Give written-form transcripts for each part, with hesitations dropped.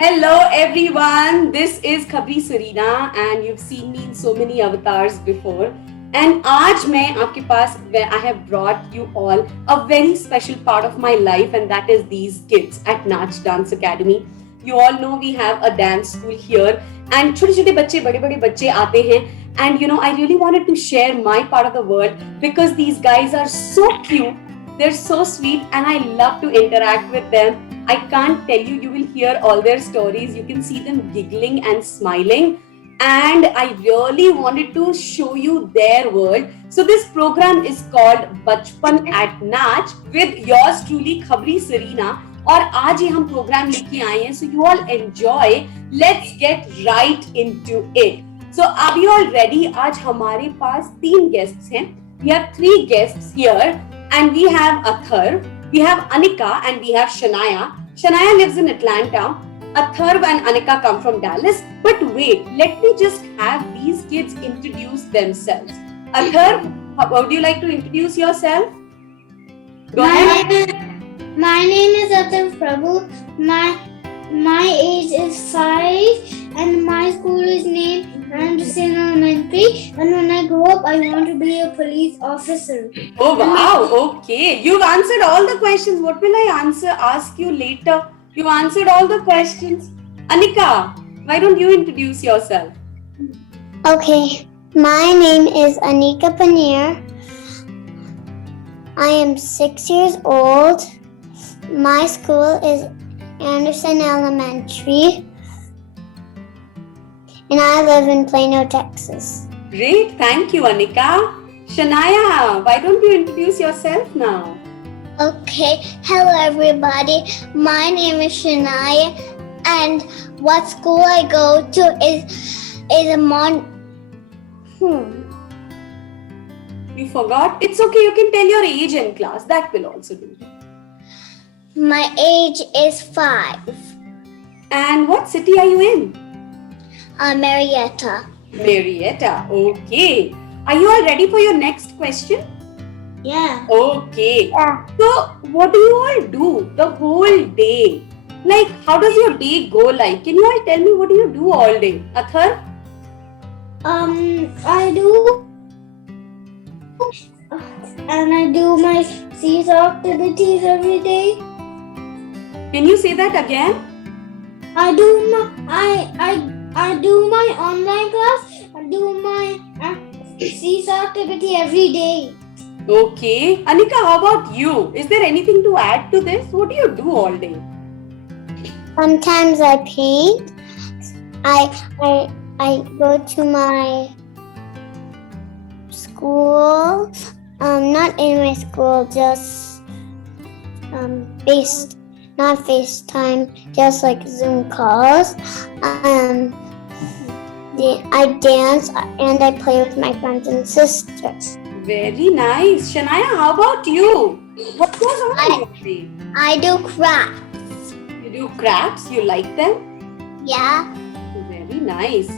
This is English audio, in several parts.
Hello everyone, this is Khabri Serena and you've seen me in so many avatars before. And आज मैं आपके पास I have brought you all a very special part of my life, and that is these kids at Nach Dance Academy. You all know we have a dance school here and छोटे छोटे बच्चे बड़े बड़े बच्चे आते हैं. And I really wanted to share my part of the world because these guys are so cute, they're so sweet, and I love to interact with them. I can't tell you, you will hear all their stories. You can see them giggling and smiling. And I really wanted to show you their world. So this program is called Bachpan at Nach with yours truly, Khabri Serena. और आज ही हम programme लेके आए हैं. So you all enjoy. Let's get right into it. So are you all ready? आज हमारे पास 3 guests हैं. We have 3 guests here, and we have Athar, we have Anika, and we have Shanaya. Shanaya lives in Atlanta. Atharv and Anika come from Dallas. But wait, let me just have these kids introduce themselves. Atharv, would you like to introduce yourself? Go ahead. My name is Atharv Prabhu. My age is 5 and my school is named Anderson Elementary. And when I grow up, I want to be a police officer. Oh wow, okay. You've answered all the questions. What will I ask you later? You answered all the questions. Anika, why don't you introduce yourself? Okay, my name is Anika Paneer. I am 6 years old. My school is Anderson Elementary. And I live in Plano, Texas. Great, thank you, Anika. Shanaya, why don't you introduce yourself now? Okay, hello everybody. My name is Shania, and what school I go to is a You forgot? It's okay, you can tell your age in class. That will also do. My age is 5. And what city are you in? Marietta. Marietta, okay. Are you all ready for your next question? Yeah. Okay. Yeah. So, what do you all do the whole day? Like, how does your day go like? Can you all tell me what do you do all day? Athar? I do my seesaw activities every day. Can you say that again? I do my online class. I do my seesaw activity every day. Okay. Anika, how about you? Is there anything to add to this? What do you do all day? Sometimes I paint. I go to my school. Not in my school, just not FaceTime, just like Zoom calls. I dance and I play with my friends and sisters. Very nice. Shanaya, how about you? What goes on in your day? I do crafts. You do crafts? You like them? Yeah. Very nice.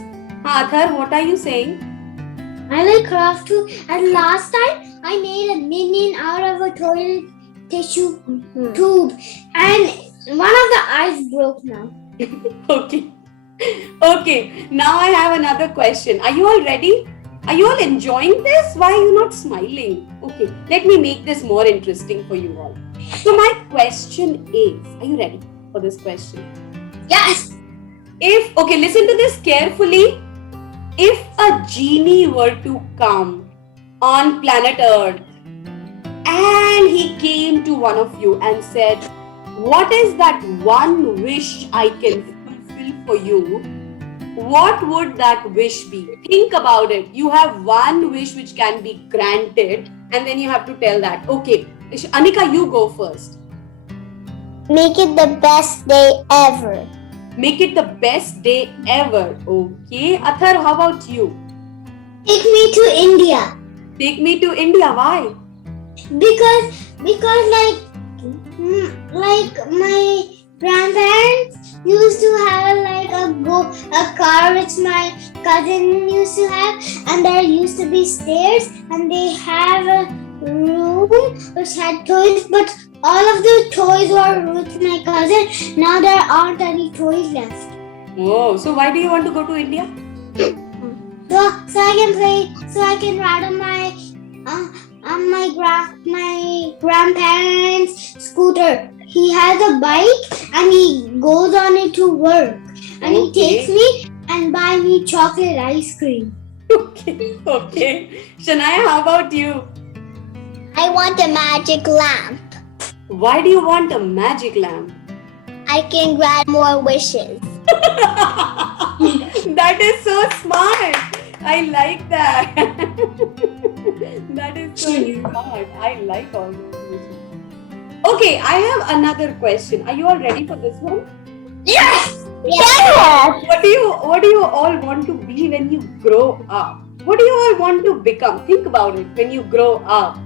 Athar, what are you saying? I like craft too. And last time I made a minion out of a toilet tissue tube, and one of the eyes broke now. Okay. Okay. Now I have another question. Are you all ready? Are you all enjoying this? Why are you not smiling? Okay. Let me make this more interesting for you all. So my question is, are you ready for this question? Yes. Okay, listen to this carefully. If a genie were to come on planet Earth and he came to one of you and said, what is that one wish I can fulfill for you? What would that wish be? Think about it. You have one wish which can be granted, and then you have to tell that. Okay, Anika, you go first. Make it the best day ever. Make it the best day ever. Okay. Athar, how about you? Take me to India. Take me to India. Why? Because like my grandparents used to have a car which my cousin used to have, and there used to be stairs, and they have a room which had toys, but all of the toys were with my cousin. Now there aren't any toys left. Oh, so why do you want to go to India? So I can play. So I can ride on my grandparents' scooter. He has a bike and he goes on it to work. And he takes me and buy me chocolate ice cream. Okay. Shania, how about you? I want a magic lamp. Why do you want a magic lamp? I can grant more wishes. That is so smart. I like that. That is so smart. I like all those wishes. Okay, I have another question. Are you all ready for this one? Yes! Yes! What do you all want to be when you grow up? What do you all want to become? Think about it when you grow up.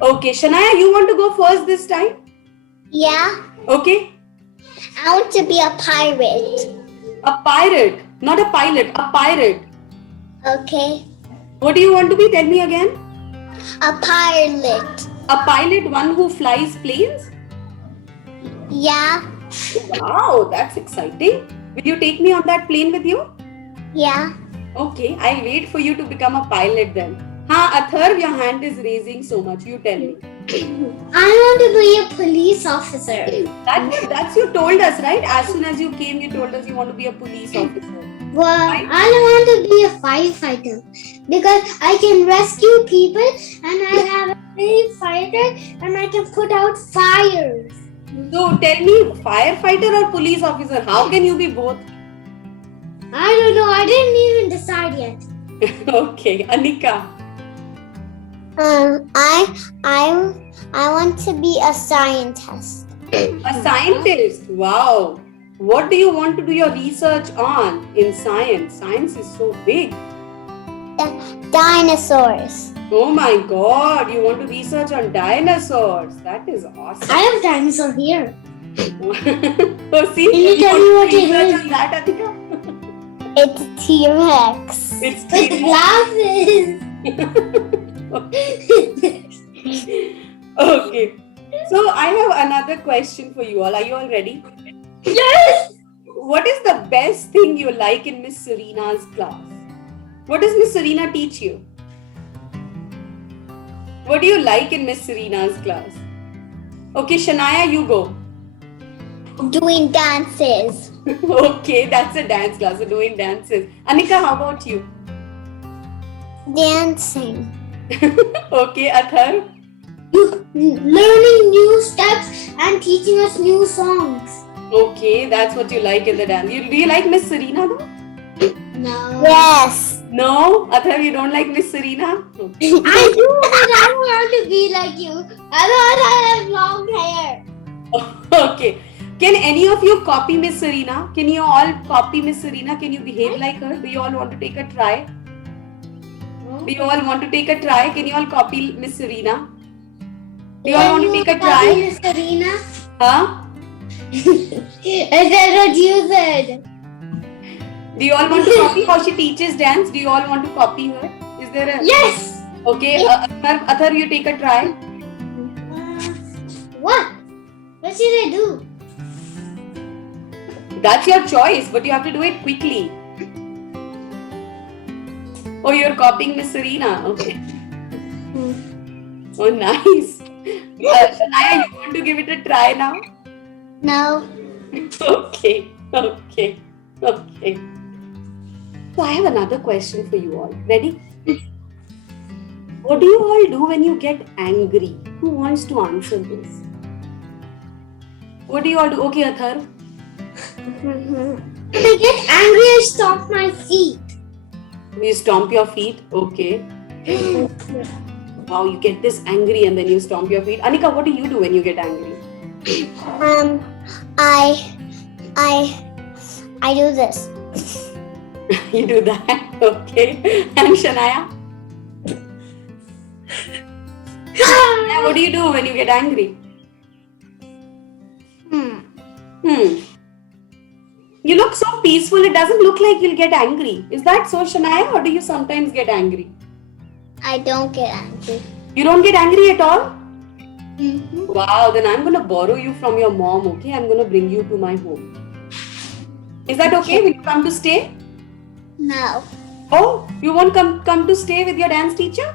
Okay, Shania, you want to go first this time? Yeah, Okay. I want to be a pirate. A pirate, not a pilot, a pirate. Okay? What do you want to be? Tell me again. A pilot. A pilot, one who flies planes? Yeah, Wow, that's exciting. Will you take me on that plane with you? yeah. Okay, I'll wait for you to become a pilot then. Atharv, your hand is raising so much. You tell me. I want to be a police officer. That's you told us, right? As soon as you came, you told us you want to be a police officer. Well, I want to be a firefighter because I can rescue people and I have a big fighter and I can put out fires. So tell me, firefighter or police officer? How can you be both? I don't know. I didn't even decide yet. Okay, Anika. I want to be a scientist. A scientist. Wow. What do you want to do your research on in science? Science is so big. Dinosaurs. Oh my god, you want to research on dinosaurs. That is awesome. I have dinosaur here. Oh, see, Can you tell me want what to it research is? on that, Anika? It's T-Rex. It's With glasses. Okay. So I have another question for you all. Are you all ready? Yes! What is the best thing you like in Miss Serena's class? What does Miss Serena teach you? What do you like in Miss Serena's class? Okay, Shania, you go. Doing dances. Okay, that's a dance class, so doing dances. Anika, how about you? Dancing. Okay, Athar. Learning new steps and teaching us new songs. Okay, that's what you like in the dance. Do you like Miss Serena though? No. Yes. No? Athar, you don't like Miss Serena? Okay. I do, but I want to be like you. Otherwise, I have long hair. Okay. Can any of you copy Miss Serena? Can you all copy Miss Serena? Can you behave like her? Do you all want to take a try? Do you all want to take a try? Can you all copy Miss Serena? Do you all want to take a try? Miss Karina? Huh? Is that what you said? Do you all want to copy how she teaches dance? Do you all want to copy her? Is there a... Yes! Okay, Athar, you take a try. What? What should I do? That's your choice, but you have to do it quickly. Oh, you're copying Miss Serena. Okay. Oh, nice. Shania, you want to give it a try now? No. Okay. So I have another question for you all. Ready? What do you all do when you get angry? Who wants to answer this? What do you all do? Okay, Athar. If I get angry, I stomp my feet. You stomp your feet. Okay. Wow, you get this angry and then you stomp your feet. Anika, what do you do when you get angry? I do this. You do that. Okay. And Shania? Shania, what do you do when you get angry? You look so peaceful. It doesn't look like you'll get angry. Is that so, Shania? Or do you sometimes get angry? I don't get angry. You don't get angry at all? Wow, then I'm gonna borrow you from your mom, okay? I'm gonna bring you to my home. Is that okay? Will you come to stay? No. Oh, you won't come to stay with your dance teacher?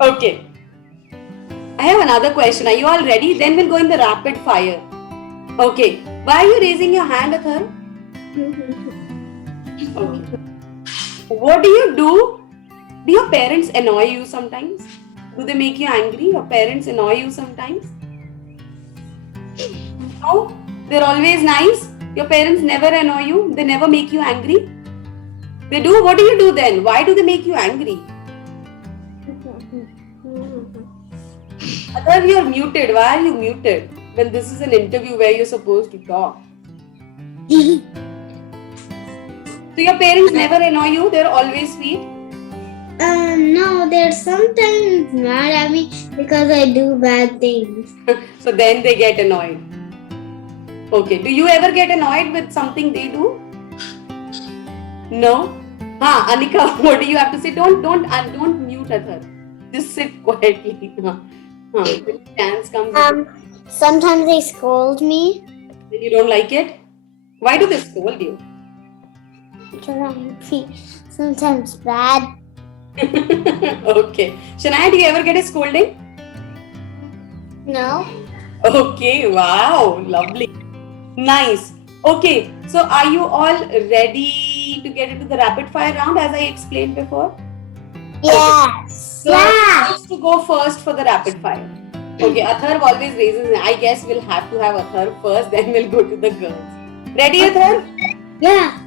Okay. I have another question. Are you all ready? Then we'll go in the rapid fire. Okay. Why are you raising your hand, Athar? Okay. What do you do? Do your parents annoy you sometimes? Do they make you angry? Your parents annoy you sometimes? No? They're always nice? Your parents never annoy you? They never make you angry? They do? What do you do then? Why do they make you angry? Athar, you're muted. Why are you muted? When this is an interview where you're supposed to talk. So your parents never annoy you? They're always sweet? No, they're sometimes mad at me because I do bad things. So then they get annoyed. Okay. Do you ever get annoyed with something they do? No? Anika, what do you have to say? Don't mute Athar. Just sit quietly. When chance comes, Sometimes they scold me. then you don't like it. Why do they scold you? Because I'm sometimes bad. Okay. Shania, do you ever get a scolding? No. Okay. Wow. Lovely. Nice. Okay. So are you all ready to get into the rapid fire round as I explained before? Yes. So who wants to go first for the rapid fire? Okay, Athar always raises. I guess we'll have to have Athar first, then we'll go to the girls. Ready, Athar? Yeah.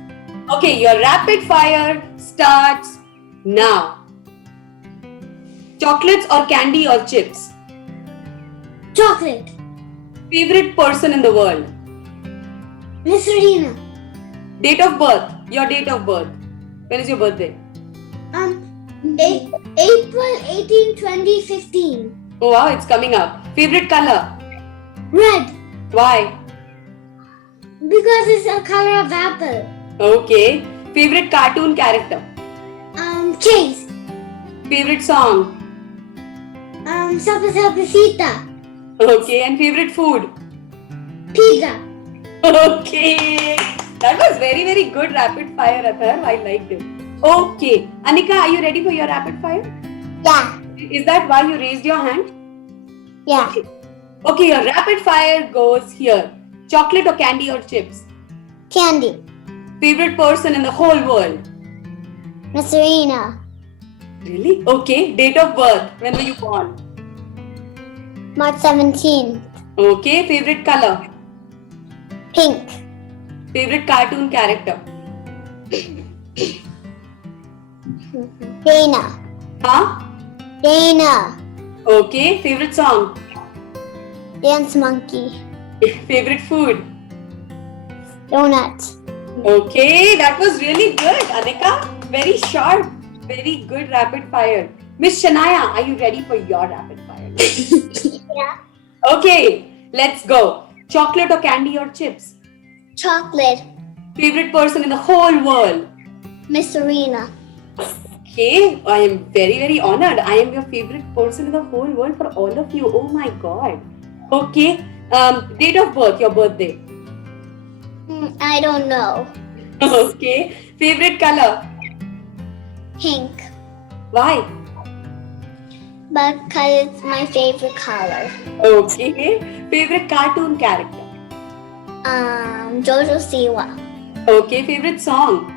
Okay, your rapid fire starts now. Chocolates or candy or chips? Chocolate. Favorite person in the world? Miss Serena. Date of birth? Your date of birth. When is your birthday? April 18, 2015. Oh wow, it's coming up. Favorite color? Red. Why? Because it's a color of apple. Okay. Favorite cartoon character? Chase. Favorite song? Sapasita. Okay, and favorite food? Pizza. Okay, that was very, very good rapid fire, Athar. I liked it. Okay, Anika, are you ready for your rapid fire? Yeah. Is that why you raised your hand? Yeah. Okay, your rapid fire goes here. Chocolate or candy or chips? Candy. Favorite person in the whole world? Miss Serena. Really? Okay, date of birth. When were you born? March 17th. Okay, favorite color? Pink. Favorite cartoon character? Dana. Huh? Dana. Okay, favorite song? Dance monkey. Favorite food? Donut. Okay, that was really good, Anika. Very sharp. Very good rapid fire. Miss Shania, are you ready for your rapid fire? Yeah. Okay, let's go. Chocolate or candy or chips? Chocolate. Favorite person in the whole world? Miss Serena. Okay, I am very, very honored. I am your favorite person in the whole world for all of you. Oh my god. Okay, date of birth, your birthday. I don't know. Okay, favorite color? Pink. Why? Because it's my favorite color. Okay, favorite cartoon character? Jojo Siwa. Okay, favorite song?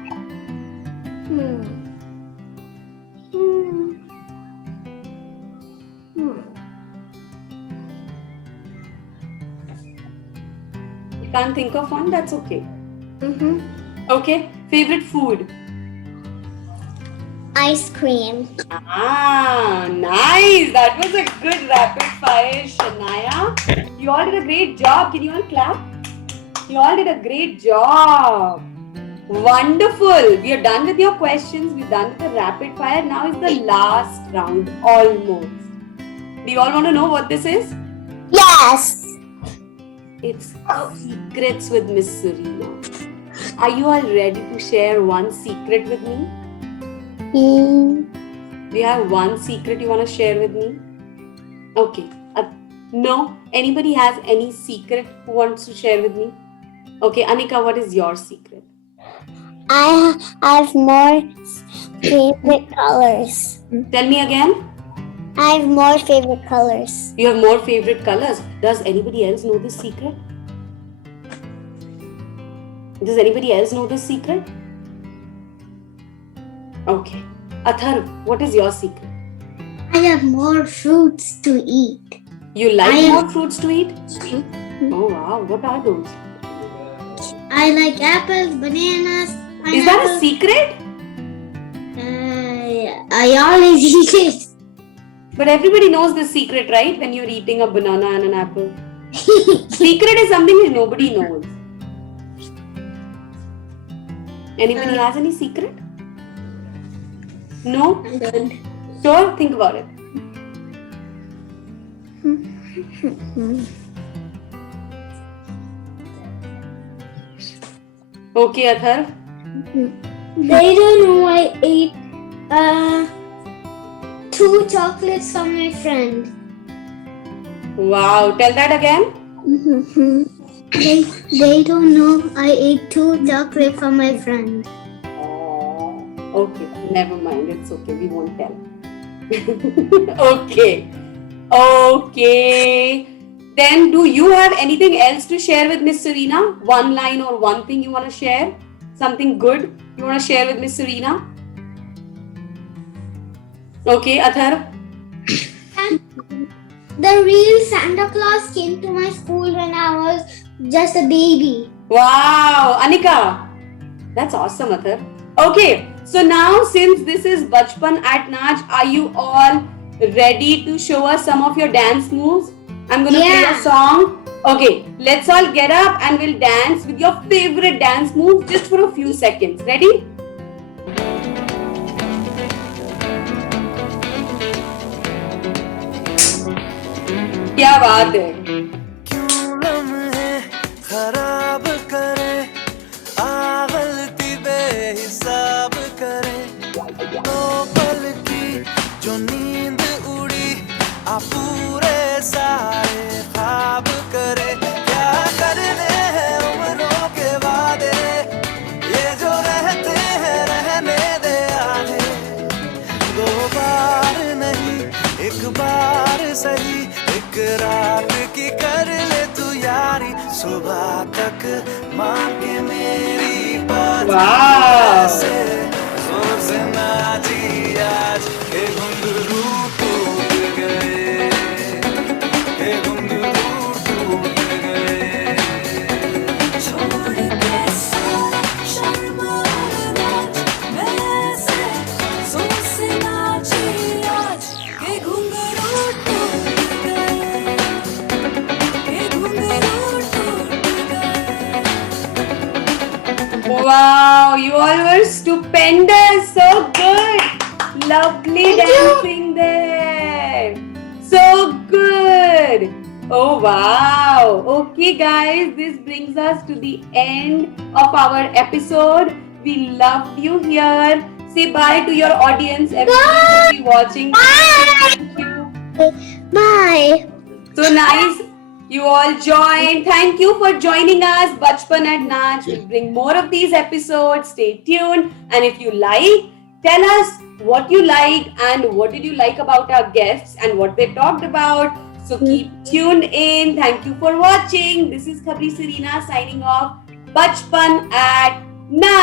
You can't think of one? That's okay. Okay, favorite food? Ice cream. Nice. That was a good rapid fire, Shania. You all did a great job. Can you all clap? You all did a great job. Wonderful. We are done with your questions. We're done with the rapid fire. Now is the last round, almost. Do you all want to know what this is? Yes. It's Secrets with Miss Serena. Are you all ready to share one secret with me? Do you have one secret you want to share with me? Okay. No? Anybody has any secret who wants to share with me? Okay, Anika, what is your secret? I have more favorite colors. Tell me again. I have more favorite colors. You have more favorite colors. Does anybody else know this secret? Does anybody else know this secret? Okay. Atharv, what is your secret? I have more fruits to eat. You like I- more fruits to eat? Oh wow, what are those? I like apples, bananas, Is that a pineapple. secret? I always eat it. But everybody knows this secret, right? When you're eating a banana and an apple. Secret is something that nobody knows. Anybody has any secret? No? Sure, think about it. Okay, Atharv. They don't know I ate 2 chocolates from my friend. Wow, tell that again. They don't know I ate 2 chocolates from my friend. Okay, never mind. It's okay. We won't tell. Okay. Okay. Then, do you have anything else to share with Miss Serena? One line or one thing you want to share? Something good you want to share with Miss Serena? Okay, Atharv. The real Santa Claus came to my school when I was just a baby. Wow, Anika. That's awesome, Atharv. Okay, so now since this is Bachpan at Naach, are you all ready to show us some of your dance moves? I'm gonna play a song. Okay, let's all get up and we'll dance with your favorite dance move just for a few seconds. Ready? क्या बात है? क्यों लम्हे खराब करे आ गलती बेहिसाब करे दो पल की जो नींद उड़ी आ पूरे सारे ख्वाब करे क्या करने हैं उम्रों के वादे ये जो रहते हैं रहने दे आधे 2 बार नहीं 1 बार सही एक रात की कर ले तू यारी सुबह तक मांगे मेरी बात Wow. ऐसे जोर से नाची आज ये घुंघरू टूट गए ये घुंघरू टूट गए छोड़ के सारा शर्म और लाज वैसे जोर से नाची आज ये घुंघरू टूट गए ये घुंघरू टूट गए Wow, you all were stupendous. So good. Lovely dancing there. So good. Oh wow. Okay guys, this brings us to the end of our episode. We loved you here. Say bye to your audience. Everybody will be watching. Thank you. Bye. So nice. You all joined. Thank you for joining us. Bachpan at Naach. We'll bring more of these episodes. Stay tuned. And if you like, tell us what you like and what did you like about our guests and what they talked about. So keep tuned in. Thank you for watching. This is Khabri Serena signing off. Bachpan at Naach.